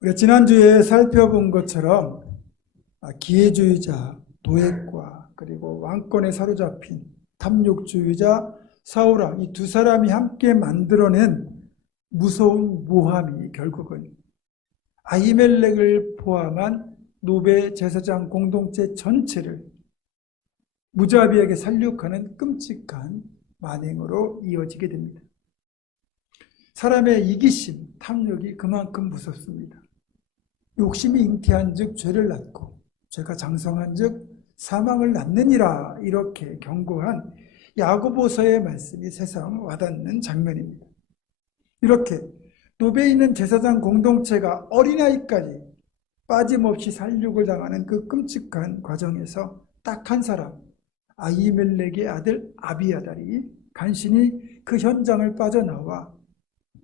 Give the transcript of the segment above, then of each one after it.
우리가 지난주에 살펴본 것처럼 기회주의자 도액과 그리고 왕권에 사로잡힌 탐욕주의자 사울왕, 이 두 사람이 함께 만들어낸 무서운 모함이 결국은 아히멜렉을 포함한 노베 제사장 공동체 전체를 무자비하게 살육하는 끔찍한 만행으로 이어지게 됩니다. 사람의 이기심, 탐욕이 그만큼 무섭습니다. 욕심이 잉태한 즉 죄를 낳고 죄가 장성한 즉 사망을 낳느니라, 이렇게 경고한 야고보서의 말씀이 새삼 와닿는 장면입니다. 이렇게 노베에 있는 제사장 공동체가 어린아이까지 빠짐없이 살육을 당하는 그 끔찍한 과정에서 딱 한 사람, 아히멜렉의 아들 아비아달이 간신히 그 현장을 빠져나와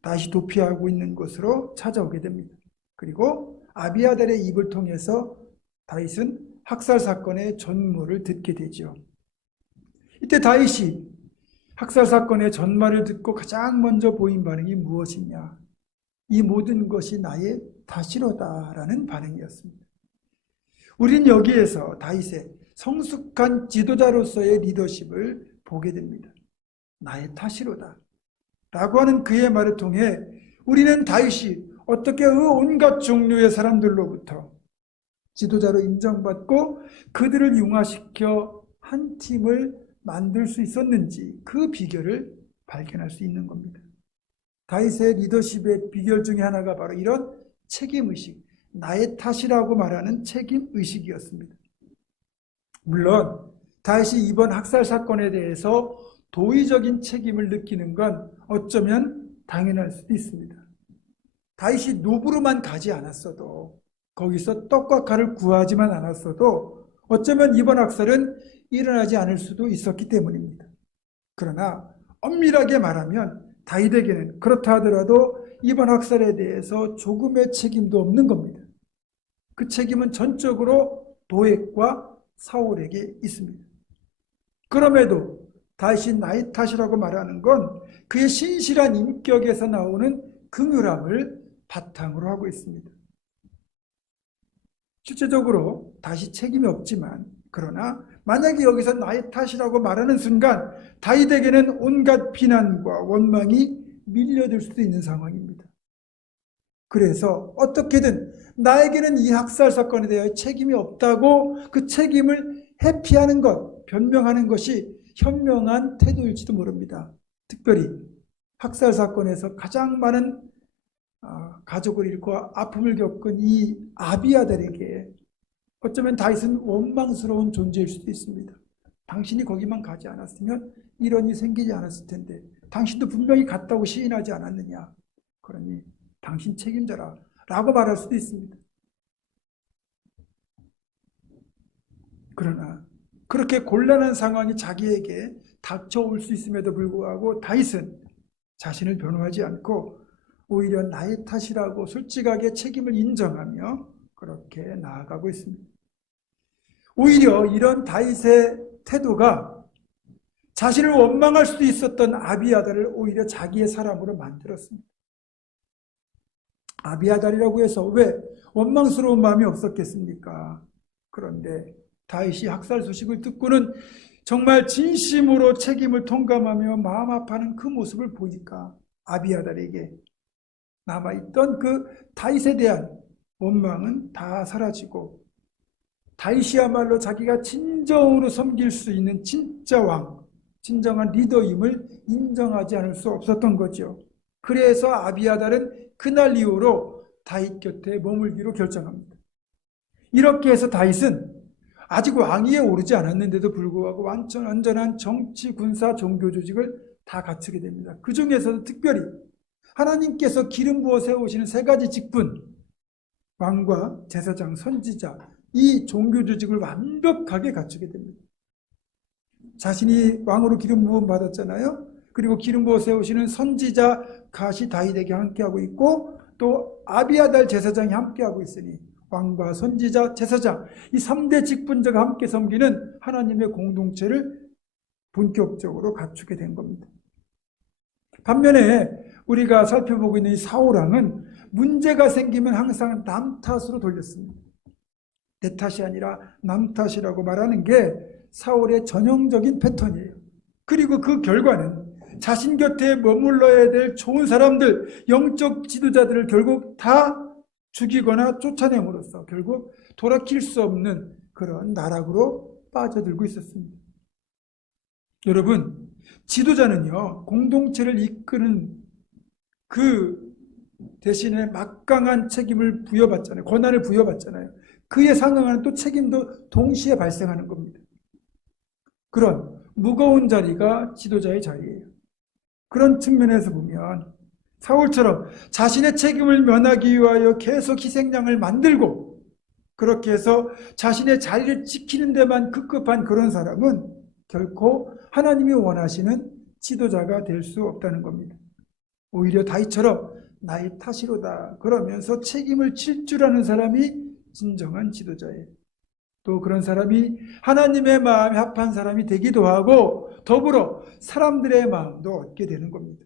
다시 도피하고 있는 곳으로 찾아오게 됩니다. 그리고 아비아달의 입을 통해서 다윗은 학살 사건의 전모를 듣게 되죠. 이때 다윗이 학살 사건의 전말을 듣고 가장 먼저 보인 반응이 무엇이냐? 이 모든 것이 나의 탓이로다라는 반응이었습니다. 우린 여기에서 다윗의 성숙한 지도자로서의 리더십을 보게 됩니다. 나의 탓이로다 라고 하는 그의 말을 통해 우리는 다윗이 어떻게 그 온갖 종류의 사람들로부터 지도자로 인정받고 그들을 융화시켜 한 팀을 만들 수 있었는지 그 비결을 발견할 수 있는 겁니다. 다윗의 리더십의 비결 중에 하나가 바로 이런 책임의식, 나의 탓이라고 말하는 책임의식이었습니다. 물론 다윗이 이번 학살 사건에 대해서 도의적인 책임을 느끼는 건 어쩌면 당연할 수도 있습니다. 다윗이 노브로만 가지 않았어도, 거기서 떡과 칼을 구하지만 않았어도 어쩌면 이번 학살은 일어나지 않을 수도 있었기 때문입니다. 그러나 엄밀하게 말하면 다윗에게는 그렇다 하더라도 이번 학살에 대해서 조금의 책임도 없는 겁니다. 그 책임은 전적으로 도액과 사울에게 있습니다. 그럼에도 다윗이 나의 탓이라고 말하는 건 그의 신실한 인격에서 나오는 긍휼함을 바탕으로 하고 있습니다. 실제적으로 다윗이 책임이 없지만, 그러나 만약에 여기서 나의 탓이라고 말하는 순간 다윗에게는 온갖 비난과 원망이 밀려들 수도 있는 상황입니다. 그래서 어떻게든 나에게는 이 학살 사건에 대해 책임이 없다고 그 책임을 회피하는 것, 변명하는 것이 현명한 태도일지도 모릅니다. 특별히 학살 사건에서 가장 많은 가족을 잃고 아픔을 겪은 이 아비아달에게 어쩌면 다윗은 원망스러운 존재일 수도 있습니다. 당신이 거기만 가지 않았으면 이런 일이 생기지 않았을 텐데, 당신도 분명히 갔다고 시인하지 않았느냐, 그러니 당신 책임져라 라고 말할 수도 있습니다. 그러나 그렇게 곤란한 상황이 자기에게 닥쳐올 수 있음에도 불구하고 다윗은 자신을 변호하지 않고 오히려 나의 탓이라고 솔직하게 책임을 인정하며 그렇게 나아가고 있습니다. 오히려 이런 다윗의 태도가 자신을 원망할 수도 있었던 아비아달을 오히려 자기의 사람으로 만들었습니다. 아비아달이라고 해서 왜 원망스러운 마음이 없었겠습니까? 그런데 다윗이 학살 소식을 듣고는 정말 진심으로 책임을 통감하며 마음 아파하는 그 모습을 보니까 아비아달에게 남아있던 그 다윗에 대한 원망은 다 사라지고, 다윗이야말로 자기가 진정으로 섬길 수 있는 진짜 왕, 진정한 리더임을 인정하지 않을 수 없었던 거죠. 그래서 아비아달은 그날 이후로 다윗 곁에 머물기로 결정합니다. 이렇게 해서 다윗은 아직 왕위에 오르지 않았는데도 불구하고 완전한 정치, 군사, 종교 조직을 다 갖추게 됩니다. 그 중에서도 특별히 하나님께서 기름 부어 세우시는 세 가지 직분, 왕과 제사장, 선지자, 이 종교 조직을 완벽하게 갖추게 됩니다. 자신이 왕으로 기름 부음 받았잖아요. 그리고 기름 부어 세우시는 선지자 갓이 다윗에게 함께하고 있고, 또 아비아달 제사장이 함께하고 있으니 왕과 선지자, 제사장, 이 3대 직분자가 함께 섬기는 하나님의 공동체를 본격적으로 갖추게 된 겁니다. 반면에 우리가 살펴보고 있는 이 사울왕은 문제가 생기면 항상 남 탓으로 돌렸습니다. 내 탓이 아니라 남 탓이라고 말하는 게 사울의 전형적인 패턴이에요. 그리고 그 결과는 자신 곁에 머물러야 될 좋은 사람들, 영적 지도자들을 결국 다 죽이거나 쫓아냄으로써 결국 돌이킬 수 없는 그런 나락으로 빠져들고 있었습니다. 여러분, 지도자는요, 공동체를 이끄는 그 대신에 막강한 책임을 부여받잖아요. 권한을 부여받잖아요. 그에 상응하는 또 책임도 동시에 발생하는 겁니다. 그런 무거운 자리가 지도자의 자리예요. 그런 측면에서 보면 사울처럼 자신의 책임을 면하기 위하여 계속 희생양을 만들고 그렇게 해서 자신의 자리를 지키는 데만 급급한 그런 사람은 결코 하나님이 원하시는 지도자가 될 수 없다는 겁니다. 오히려 다윗처럼 나의 탓이로다 그러면서 책임을 질 줄 아는 사람이 진정한 지도자예요. 또 그런 사람이 하나님의 마음에 합한 사람이 되기도 하고 더불어 사람들의 마음도 얻게 되는 겁니다.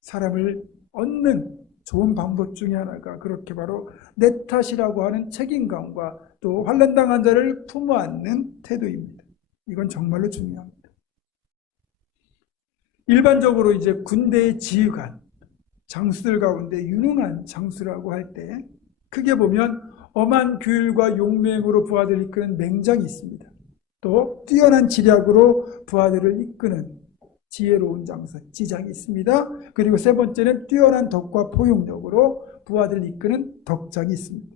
사람을 얻는 좋은 방법 중에 하나가 그렇게 바로 내 탓이라고 하는 책임감과 또 환난당한 자를 품어 안는 태도입니다. 이건 정말로 중요합니다. 일반적으로 이제 군대의 지휘관, 장수들 가운데 유능한 장수라고 할 때 크게 보면 엄한 규율과 용맹으로 부하들을 이끄는 맹장이 있습니다. 또 뛰어난 지략으로 부하들을 이끄는 지혜로운 장수, 지장이 있습니다. 그리고 세 번째는 뛰어난 덕과 포용력으로 부하들을 이끄는 덕장이 있습니다.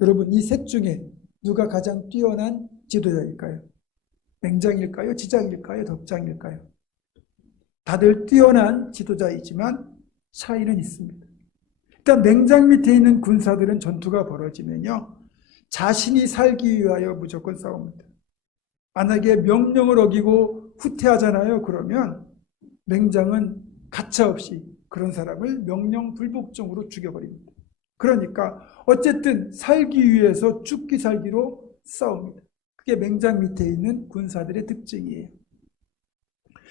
여러분, 이 셋 중에 누가 가장 뛰어난 지도자일까요? 맹장일까요? 지장일까요? 덕장일까요? 다들 뛰어난 지도자이지만 차이는 있습니다. 일단 맹장 밑에 있는 군사들은 전투가 벌어지면요, 자신이 살기 위하여 무조건 싸웁니다. 만약에 명령을 어기고 후퇴하잖아요. 그러면 맹장은 가차없이 그런 사람을 명령 불복종으로 죽여버립니다. 그러니까 어쨌든 살기 위해서 죽기 살기로 싸웁니다. 그게 맹장 밑에 있는 군사들의 특징이에요.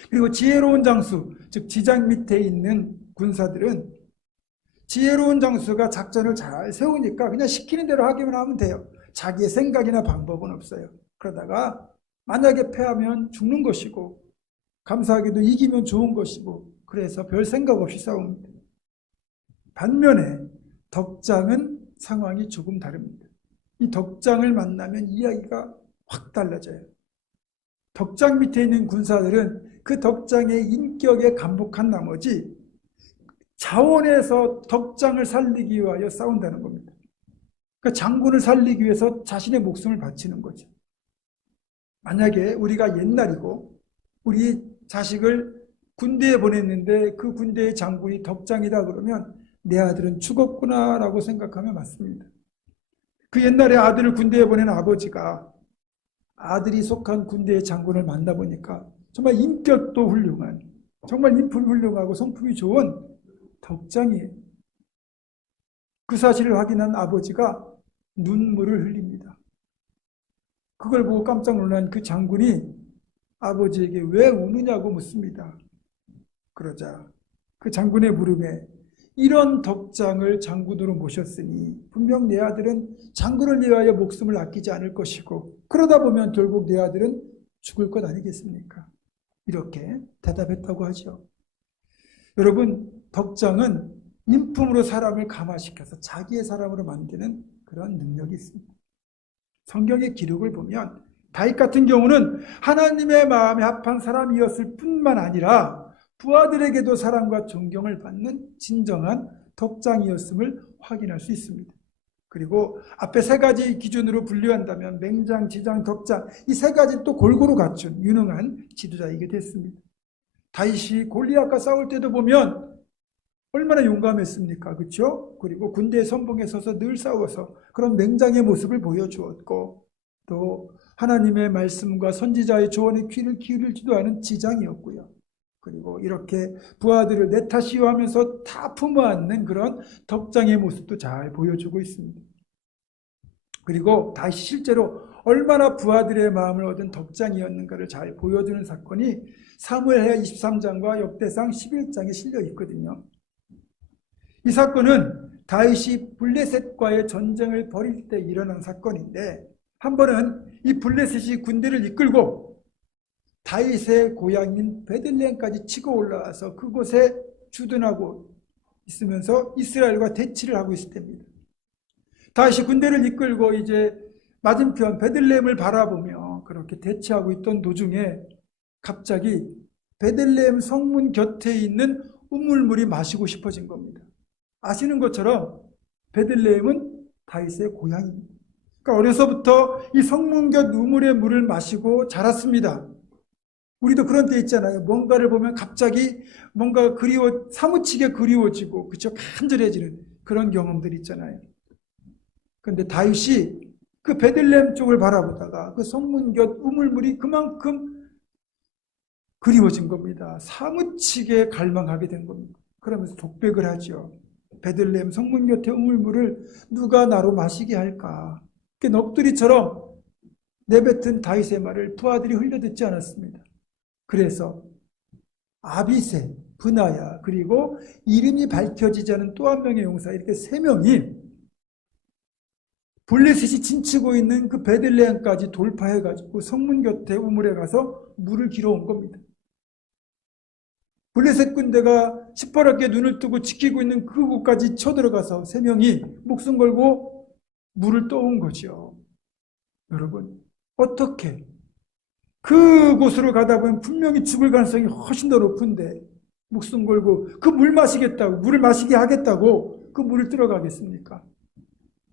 그리고 지혜로운 장수, 즉 지장 밑에 있는 군사들은 지혜로운 장수가 작전을 잘 세우니까 그냥 시키는 대로 하기만 하면 돼요. 자기의 생각이나 방법은 없어요. 그러다가 만약에 패하면 죽는 것이고 감사하게도 이기면 좋은 것이고 그래서 별 생각 없이 싸웁니다. 반면에 덕장은 상황이 조금 다릅니다. 이 덕장을 만나면 이야기가 확 달라져요. 덕장 밑에 있는 군사들은 그 덕장의 인격에 감복한 나머지 자원에서 덕장을 살리기 위하여 싸운다는 겁니다. 그러니까 장군을 살리기 위해서 자신의 목숨을 바치는 거죠. 만약에 우리가 옛날이고 우리 자식을 군대에 보냈는데 그 군대의 장군이 덕장이다 그러면 내 아들은 죽었구나 라고 생각하면 맞습니다. 그 옛날에 아들을 군대에 보낸 아버지가 아들이 속한 군대의 장군을 만나보니까 정말 인격도 훌륭한, 정말 인품이 훌륭하고 성품이 좋은 덕장이에요. 그 사실을 확인한 아버지가 눈물을 흘립니다. 그걸 보고 깜짝 놀란 그 장군이 아버지에게 왜 우느냐고 묻습니다. 그러자 그 장군의 물음에 이런 덕장을 장군으로 모셨으니 분명 내 아들은 장군을 위하여 목숨을 아끼지 않을 것이고 그러다 보면 결국 내 아들은 죽을 것 아니겠습니까? 이렇게 대답했다고 하죠. 여러분, 덕장은 인품으로 사람을 감화시켜서 자기의 사람으로 만드는 그런 능력이 있습니다. 성경의 기록을 보면 다윗 같은 경우는 하나님의 마음에 합한 사람이었을 뿐만 아니라 부하들에게도 사랑과 존경을 받는 진정한 덕장이었음을 확인할 수 있습니다. 그리고 앞에 세 가지 기준으로 분류한다면 맹장, 지장, 덕장 이 세 가지 또 골고루 갖춘 유능한 지도자이게 됐습니다. 다윗이 골리앗과 싸울 때도 보면 얼마나 용감했습니까? 그렇죠? 그리고 군대의 선봉에 서서 늘 싸워서 그런 맹장의 모습을 보여주었고 또 하나님의 말씀과 선지자의 조언에 귀를 기울이지도 않은 지장이었고요. 그리고 이렇게 부하들을 내 탓이요 하면서 다 품어안는 그런 덕장의 모습도 잘 보여주고 있습니다. 그리고 다시 실제로 얼마나 부하들의 마음을 얻은 덕장이었는가를 잘 보여주는 사건이 사무엘하 23장과 역대상 11장에 실려 있거든요. 이 사건은 다윗이 블레셋과의 전쟁을 벌일 때 일어난 사건인데, 한 번은 이 블레셋이 군대를 이끌고 다윗의 고향인 베들레헴까지 치고 올라와서 그곳에 주둔하고 있으면서 이스라엘과 대치를 하고 있을 때입니다. 다윗이 군대를 이끌고 이제 맞은편 베들레헴을 바라보며 그렇게 대치하고 있던 도중에 갑자기 베들레헴 성문 곁에 있는 우물물이 마시고 싶어진 겁니다. 아시는 것처럼 베들레헴은 다윗의 고향입니다. 그러니까 어려서부터 이 성문 곁 우물의 물을 마시고 자랐습니다. 우리도 그런 때 있잖아요. 뭔가를 보면 갑자기 뭔가 사무치게 그리워지고, 그쵸? 간절해지는 그런 경험들이 있잖아요. 그런데 다윗이 그 베들레헴 쪽을 바라보다가 그 성문 곁 우물물이 그만큼 그리워진 겁니다. 사무치게 갈망하게 된 겁니다. 그러면서 독백을 하죠. 베들레헴 성문 곁의 우물물을 누가 나로 마시게 할까? 넋두리처럼 내뱉은 다윗의 말을 부하들이 흘려듣지 않았습니다. 그래서 아비새, 브나야, 그리고 이름이 밝혀지지 않은 또 한 명의 용사, 이렇게 3명이 블레셋이 진치고 있는 그 베들레헴까지 돌파해가지고 성문 곁에 우물에 가서 물을 길어온 겁니다. 블레셋 군대가 시퍼렇게 눈을 뜨고 지키고 있는 그곳까지 쳐들어가서 3명이 목숨 걸고 물을 떠온 거죠. 여러분, 어떻게 그곳으로 가다 보면 분명히 죽을 가능성이 훨씬 더 높은데 목숨 걸고 그 물 마시겠다고, 물을 마시게 하겠다고 그 물을 들어가겠습니까?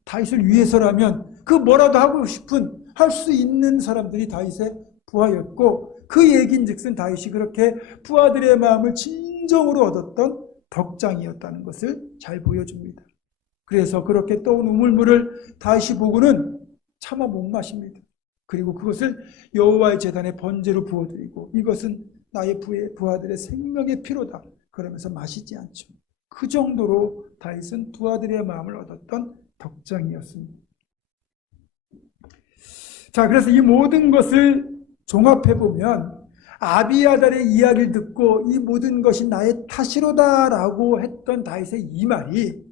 다윗을 위해서라면 그 뭐라도 하고 싶은, 할 수 있는 사람들이 다윗의 부하였고, 그 얘기인즉슨 다윗이 그렇게 부하들의 마음을 진정으로 얻었던 덕장이었다는 것을 잘 보여줍니다. 그래서 그렇게 떠온 우물물을 다윗이 보고는 차마 못 마십니다. 그리고 그것을 여호와의 제단에 번제로 부어드리고, 이것은 나의 부하들의 생명의 피로다 그러면서 마시지 않죠. 그 정도로 다윗은 부하들의 마음을 얻었던 덕장이었습니다. 자, 그래서 이 모든 것을 종합해보면 아비아달의 이야기를 듣고 이 모든 것이 나의 탓이로다라고 했던 다윗의 이 말이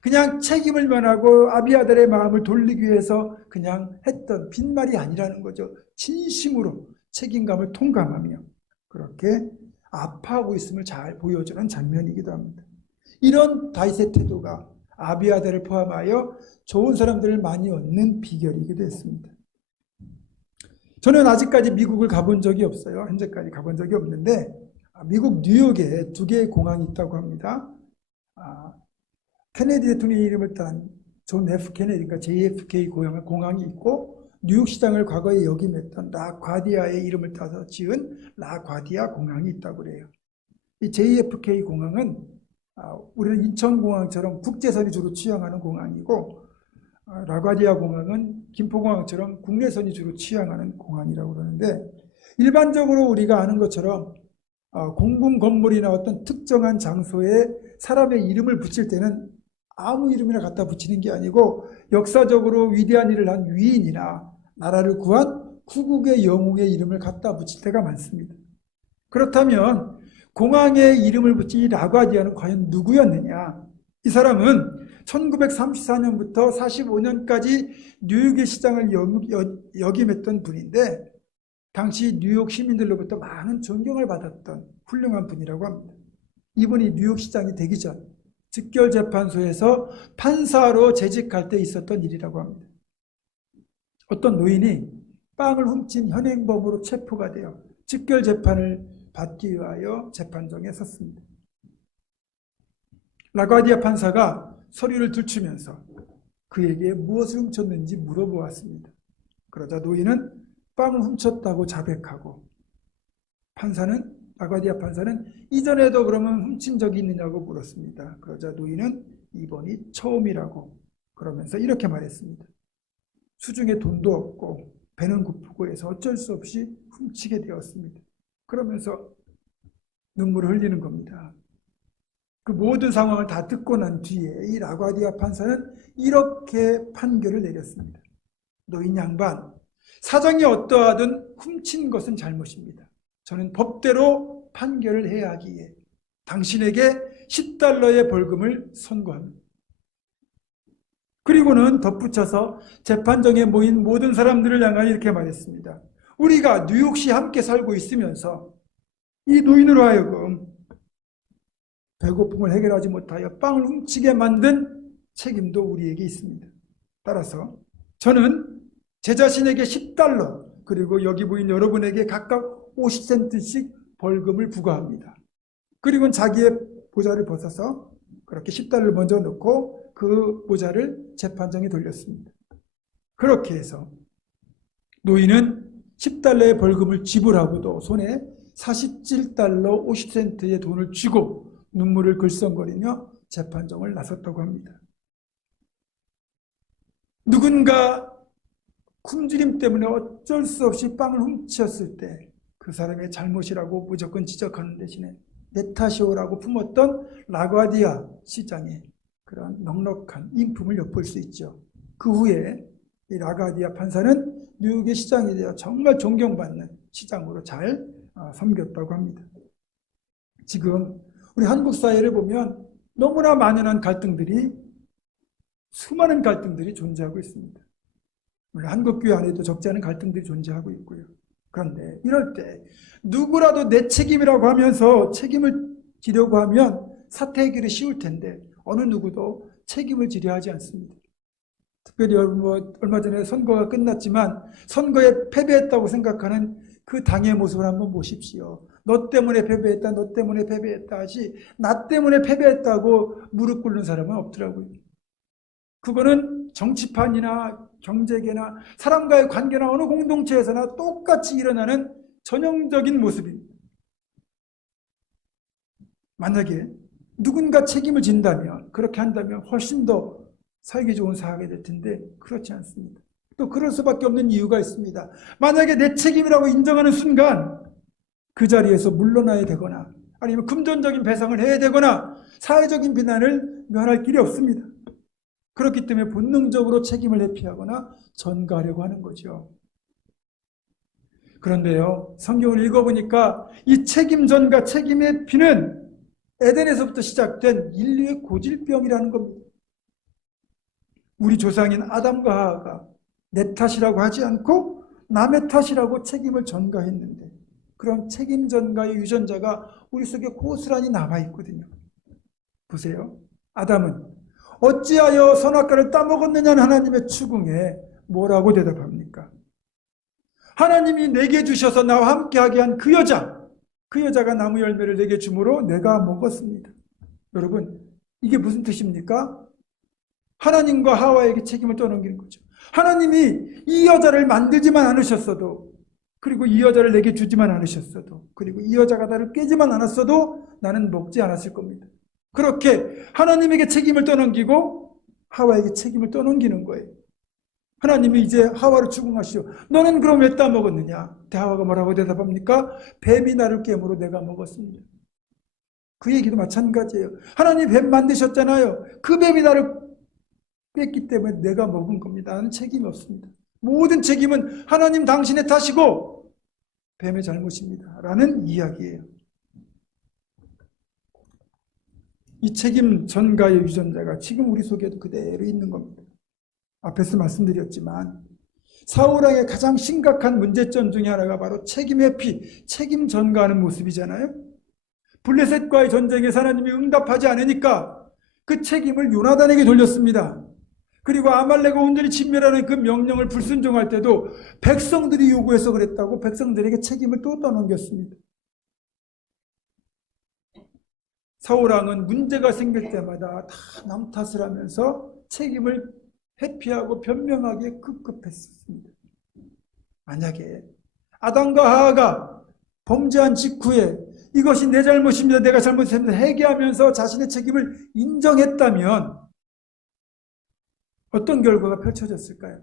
그냥 책임을 면하고 아비아달의 마음을 돌리기 위해서 그냥 했던 빈말이 아니라는 거죠. 진심으로 책임감을 통감하며 그렇게 아파하고 있음을 잘 보여주는 장면이기도 합니다. 이런 다윗의 태도가 아비아달을 포함하여 좋은 사람들을 많이 얻는 비결이기도 했습니다. 저는 아직까지 미국을 가본 적이 없어요. 현재까지 가본 적이 없는데 미국 뉴욕에 2개의 공항이 있다고 합니다. 케네디 대통령의 이름을 딴 존 F 케네디가 JFK 공항이 있고, 뉴욕시장을 과거에 역임했던 라과디아의 이름을 따서 지은 라과디아 공항이 있다고 그래요. 이 JFK 공항은 우리는 인천공항처럼 국제선이 주로 취항하는 공항이고, 라과디아 공항은 김포공항처럼 국내선이 주로 취항하는 공항이라고 그러는데, 일반적으로 우리가 아는 것처럼 공공 건물이나 어떤 특정한 장소에 사람의 이름을 붙일 때는 아무 이름이나 갖다 붙이는 게 아니고 역사적으로 위대한 일을 한 위인이나 나라를 구한 후국의 영웅의 이름을 갖다 붙일 때가 많습니다. 그렇다면 공항에 이름을 붙인 이 라과디아는 과연 누구였느냐? 이 사람은 1934년부터 45년까지 뉴욕의 시장을 역임했던 분인데, 당시 뉴욕 시민들로부터 많은 존경을 받았던 훌륭한 분이라고 합니다. 이분이 뉴욕 시장이 되기 전 즉결재판소에서 판사로 재직할 때 있었던 일이라고 합니다. 어떤 노인이 빵을 훔친 현행범으로 체포가 되어 즉결재판을 받기 위하여 재판정에 섰습니다. 라과디아 판사가 서류를 들추면서 그에게 무엇을 훔쳤는지 물어보았습니다. 그러자 노인은 빵을 훔쳤다고 자백하고, 라과디아 판사는 이전에도 그러면 훔친 적이 있느냐고 물었습니다. 그러자 노인은 이번이 처음이라고 그러면서 이렇게 말했습니다. 수중에 돈도 없고 배는 고프고 해서 어쩔 수 없이 훔치게 되었습니다. 그러면서 눈물을 흘리는 겁니다. 그 모든 상황을 다 듣고 난 뒤에 이 라과디아 판사는 이렇게 판결을 내렸습니다. 노인 양반, 사정이 어떠하든 훔친 것은 잘못입니다. 저는 법대로 판결을 해야 하기에 당신에게 10달러의 벌금을 선고합니다. 그리고는 덧붙여서 재판정에 모인 모든 사람들을 향하여 이렇게 말했습니다. 우리가 뉴욕시에 함께 살고 있으면서 이 노인으로 하여금 배고픔을 해결하지 못하여 빵을 훔치게 만든 책임도 우리에게 있습니다. 따라서 저는 제 자신에게 10달러 그리고 여기 보인 여러분에게 각각 50센트씩 벌금을 부과합니다. 그리고 자기의 모자를 벗어서 그렇게 10달러를 먼저 넣고 그 모자를 재판장에 돌렸습니다. 그렇게 해서 노인은 10달러의 벌금을 지불하고도 손에 47달러 50센트의 돈을 쥐고 눈물을 글썽거리며 재판정을 나섰다고 합니다. 누군가 굶주림 때문에 어쩔 수 없이 빵을 훔쳤을 때 그 사람의 잘못이라고 무조건 지적하는 대신에 내 탓이오라고 품었던 라과디아 시장의 그런 넉넉한 인품을 엿볼 수 있죠. 그 후에 이 라과디아 판사는 뉴욕의 시장이 되어 정말 존경받는 시장으로 잘 섬겼다고 합니다. 지금 우리 한국 사회를 보면 너무나 만연한 갈등들이 수많은 갈등들이 존재하고 있습니다. 물론 한국교회 안에도 적지 않은 갈등들이 존재하고 있고요. 그런데 이럴 때 누구라도 내 책임이라고 하면서 책임을 지려고 하면 사태 해결이 쉬울 텐데 어느 누구도 책임을 지려 하지 않습니다. 특별히 얼마 전에 선거가 끝났지만 선거에 패배했다고 생각하는 그 당의 모습을 한번 보십시오. 너 때문에 패배했다, 너 때문에 패배했다 하지 나 때문에 패배했다고 무릎 꿇는 사람은 없더라고요. 그거는 정치판이나 경제계나 사람과의 관계나 어느 공동체에서나 똑같이 일어나는 전형적인 모습입니다. 만약에 누군가 책임을 진다면, 그렇게 한다면 훨씬 더 살기 좋은 사회가 될 텐데 그렇지 않습니다. 또 그럴 수밖에 없는 이유가 있습니다. 만약에 내 책임이라고 인정하는 순간 그 자리에서 물러나야 되거나 아니면 금전적인 배상을 해야 되거나 사회적인 비난을 면할 길이 없습니다. 그렇기 때문에 본능적으로 책임을 회피하거나 전가하려고 하는 거죠. 그런데요, 성경을 읽어보니까 이 책임 전가, 책임 회피는 에덴에서부터 시작된 인류의 고질병이라는 겁니다. 우리 조상인 아담과 하와가 내 탓이라고 하지 않고 남의 탓이라고 책임을 전가했는데 그런 책임 전가의 유전자가 우리 속에 고스란히 남아있거든요. 보세요. 아담은 어찌하여 선악과를 따먹었느냐는 하나님의 추궁에 뭐라고 대답합니까? 하나님이 내게 주셔서 나와 함께하게 한 그 여자가 나무 열매를 내게 주므로 내가 먹었습니다. 여러분, 이게 무슨 뜻입니까? 하나님과 하와에게 책임을 떠넘기는 거죠. 하나님이 이 여자를 만들지만 않으셨어도, 그리고 이 여자를 내게 주지만 않으셨어도, 그리고 이 여자가 나를 깨지만 않았어도 나는 먹지 않았을 겁니다. 그렇게 하나님에게 책임을 떠넘기고 하와에게 책임을 떠넘기는 거예요. 하나님이 이제 하와를 추궁하시오. 너는 그럼 왜 따먹었느냐? 하와가 뭐라고 대답합니까? 뱀이 나를 깨므로 내가 먹었습니다. 그 얘기도 마찬가지예요. 하나님 뱀 만드셨잖아요. 그 뱀이 나를 뺐기 때문에 내가 먹은 겁니다. 나는 책임이 없습니다. 모든 책임은 하나님 당신의 탓이고 뱀의 잘못입니다. 라는 이야기예요. 이 책임 전가의 유전자가 지금 우리 속에도 그대로 있는 겁니다. 앞에서 말씀드렸지만 사울왕의 가장 심각한 문제점 중에 하나가 바로 책임 회피, 책임 전가하는 모습이잖아요. 블레셋과의 전쟁에서 하나님이 응답하지 않으니까 그 책임을 요나단에게 돌렸습니다. 그리고 아말렉과 온전히 진멸하는 그 명령을 불순종할 때도 백성들이 요구해서 그랬다고 백성들에게 책임을 또 떠넘겼습니다. 사울왕은 문제가 생길 때마다 다 남 탓을 하면서 책임을 회피하고 변명하기에 급급했습니다. 만약에 아담과 하와가 범죄한 직후에 이것이 내 잘못입니다, 내가 잘못했습니다 회개하면서 자신의 책임을 인정했다면 어떤 결과가 펼쳐졌을까요?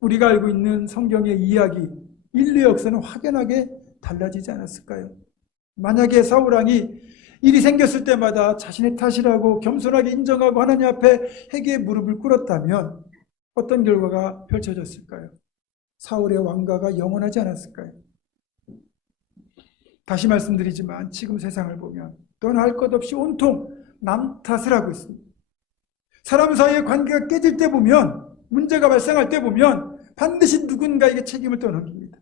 우리가 알고 있는 성경의 이야기, 인류 역사는 확연하게 달라지지 않았을까요? 만약에 사울왕이 일이 생겼을 때마다 자신의 탓이라고 겸손하게 인정하고 하나님 앞에 회개의 무릎을 꿇었다면 어떤 결과가 펼쳐졌을까요? 사울의 왕가가 영원하지 않았을까요? 다시 말씀드리지만 지금 세상을 보면 또는 할 것 없이 온통 남 탓을 하고 있습니다. 사람 사이의 관계가 깨질 때 보면, 문제가 발생할 때 보면 반드시 누군가에게 책임을 떠넘깁니다.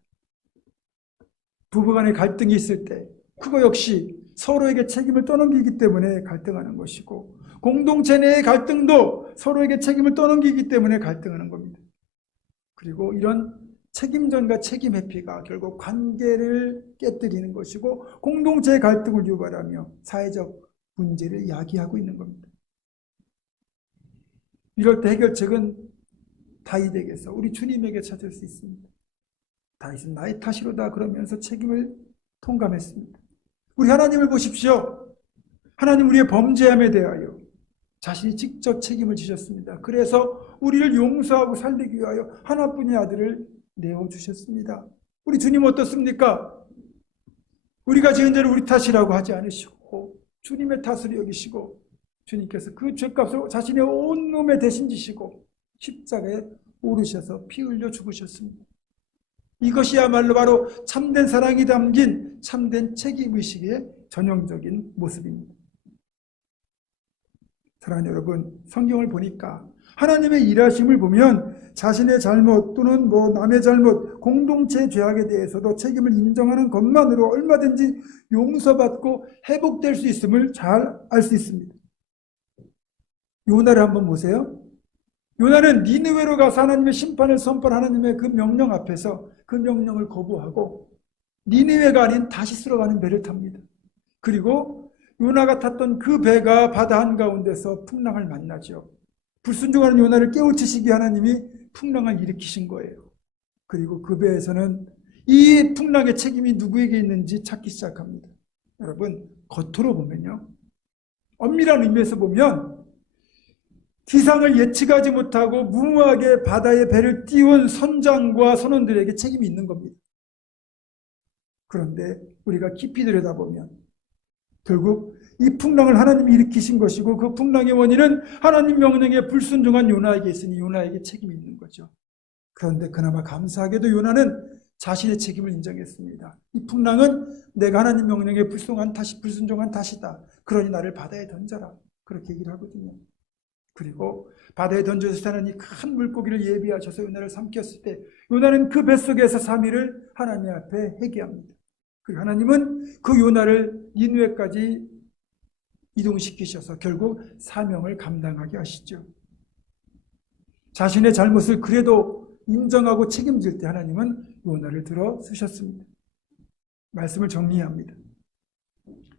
부부간의 갈등이 있을 때 그거 역시 서로에게 책임을 떠넘기기 때문에 갈등하는 것이고, 공동체 내의 갈등도 서로에게 책임을 떠넘기기 때문에 갈등하는 겁니다. 그리고 이런 책임전과 책임 회피가 결국 관계를 깨뜨리는 것이고 공동체의 갈등을 유발하며 사회적 문제를 야기하고 있는 겁니다. 이럴 때 해결책은 다윗에게서 우리 주님에게 찾을 수 있습니다. 다윗은 나의 탓이로다 그러면서 책임을 통감했습니다. 우리 하나님을 보십시오. 하나님 우리의 범죄함에 대하여 자신이 직접 책임을 지셨습니다. 그래서 우리를 용서하고 살리기 위하여 하나뿐인 아들을 내어주셨습니다. 우리 주님 어떻습니까? 우리가 지은 죄를 우리 탓이라고 하지 않으시고 주님의 탓으로 여기시고 주님께서 그 죄값을 자신의 온 몸에 대신 지시고 십자가에 오르셔서 피 흘려 죽으셨습니다. 이것이야말로 바로 참된 사랑이 담긴 참된 책임의식의 전형적인 모습입니다. 사랑하는 여러분, 성경을 보니까 하나님의 일하심을 보면 자신의 잘못 또는 남의 잘못, 공동체의 죄악에 대해서도 책임을 인정하는 것만으로 얼마든지 용서받고 회복될 수 있음을 잘 알 수 있습니다. 요나를 한번 보세요. 요나는 니느웨로 가서 하나님의 심판을 선포한 하나님의 그 명령 앞에서 그 명령을 거부하고 니느웨가 아닌 다시스로 가는 배를 탑니다. 그리고 요나가 탔던 그 배가 바다 한가운데서 풍랑을 만나죠. 불순종하는 요나를 깨우치시기 하나님이 풍랑을 일으키신 거예요. 그리고 그 배에서는 이 풍랑의 책임이 누구에게 있는지 찾기 시작합니다. 여러분, 겉으로 보면요, 엄밀한 의미에서 보면 기상을 예측하지 못하고 무모하게 바다에 배를 띄운 선장과 선원들에게 책임이 있는 겁니다. 그런데 우리가 깊이 들여다보면 결국 이 풍랑을 하나님이 일으키신 것이고 그 풍랑의 원인은 하나님 명령에 불순종한 요나에게 있으니 요나에게 책임이 있는 거죠. 그런데 그나마 감사하게도 요나는 자신의 책임을 인정했습니다. 이 풍랑은 내가 하나님 명령에 불순종한 탓이다. 그러니 나를 바다에 던져라. 그렇게 얘기를 하거든요. 그리고 바다에 던져서 하나님 큰 물고기를 예비하셔서 요나를 삼켰을 때 요나는 그 뱃속에서 3일을 하나님 앞에 회개합니다. 그리고 하나님은 그 요나를 니느웨까지 이동시키셔서 결국 사명을 감당하게 하시죠. 자신의 잘못을 그래도 인정하고 책임질 때 하나님은 요나를 들어 쓰셨습니다. 말씀을 정리합니다.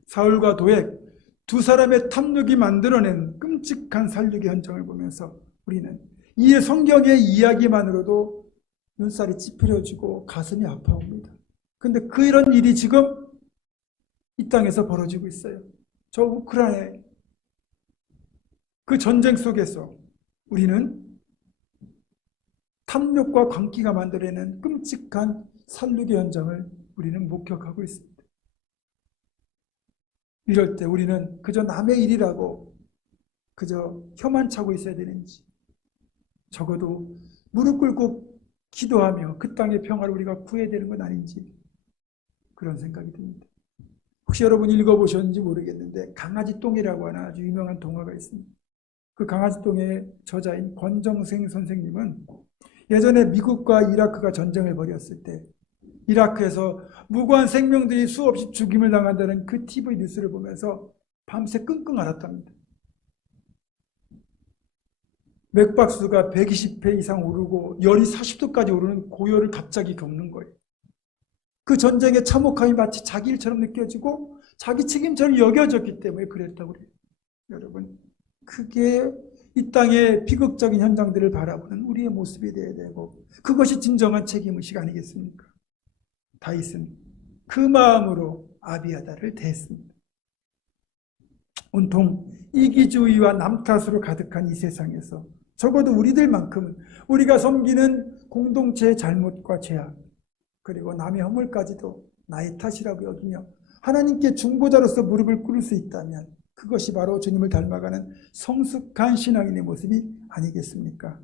사울과 도액 두 사람의 탐욕이 만들어낸 끔찍한 살육의 현장을 보면서 우리는 이 성경의 이야기만으로도 눈살이 찌푸려지고 가슴이 아파옵니다. 그런데 이런 일이 지금 이 땅에서 벌어지고 있어요. 저 우크라이나의 그 전쟁 속에서 우리는 탐욕과 광기가 만들어내는 끔찍한 살육의 현장을 우리는 목격하고 있습니다. 이럴 때 우리는 그저 남의 일이라고 그저 혀만 차고 있어야 되는지, 적어도 무릎 꿇고 기도하며 그 땅의 평화를 우리가 구해야 되는 건 아닌지 그런 생각이 듭니다. 혹시 여러분 읽어보셨는지 모르겠는데 강아지 똥이라고 하는 아주 유명한 동화가 있습니다. 그 강아지 똥의 저자인 권정생 선생님은 예전에 미국과 이라크가 전쟁을 벌였을 때 이라크에서 무고한 생명들이 수없이 죽임을 당한다는 그 TV 뉴스를 보면서 밤새 끙끙 앓았답니다. 맥박수가 120배 이상 오르고 열이 40도까지 오르는 고열을 갑자기 겪는 거예요. 그 전쟁의 참혹함이 마치 자기 일처럼 느껴지고 자기 책임처럼 여겨졌기 때문에 그랬다고 그래요. 여러분, 그게 이 땅의 비극적인 현장들을 바라보는 우리의 모습이 되어야 되고 그것이 진정한 책임의식 아니겠습니까? 다윗은 그 마음으로 아비아다를 대했습니다. 온통 이기주의와 남 탓으로 가득한 이 세상에서 적어도 우리들만큼은 우리가 섬기는 공동체의 잘못과 죄악 그리고 남의 허물까지도 나의 탓이라고 여기며 하나님께 중보자로서 무릎을 꿇을 수 있다면 그것이 바로 주님을 닮아가는 성숙한 신앙인의 모습이 아니겠습니까?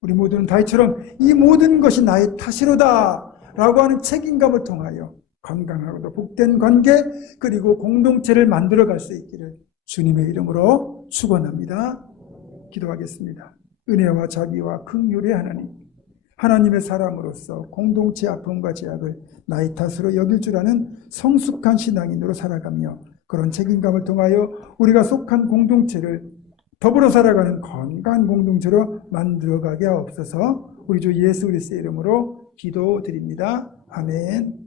우리 모두는 다윗처럼 이 모든 것이 나의 탓이로다 라고 하는 책임감을 통하여 건강하고도 복된 관계 그리고 공동체를 만들어갈 수 있기를 주님의 이름으로 축원합니다. 기도하겠습니다. 은혜와 자비와 긍휼의 하나님, 하나님의 사람으로서 공동체 아픔과 제약을 나의 탓으로 여길 줄 아는 성숙한 신앙인으로 살아가며 그런 책임감을 통하여 우리가 속한 공동체를 더불어 살아가는 건강한 공동체로 만들어가게 하옵소서. 우리 주 예수 그리스도의 이름으로 기도드립니다. 아멘.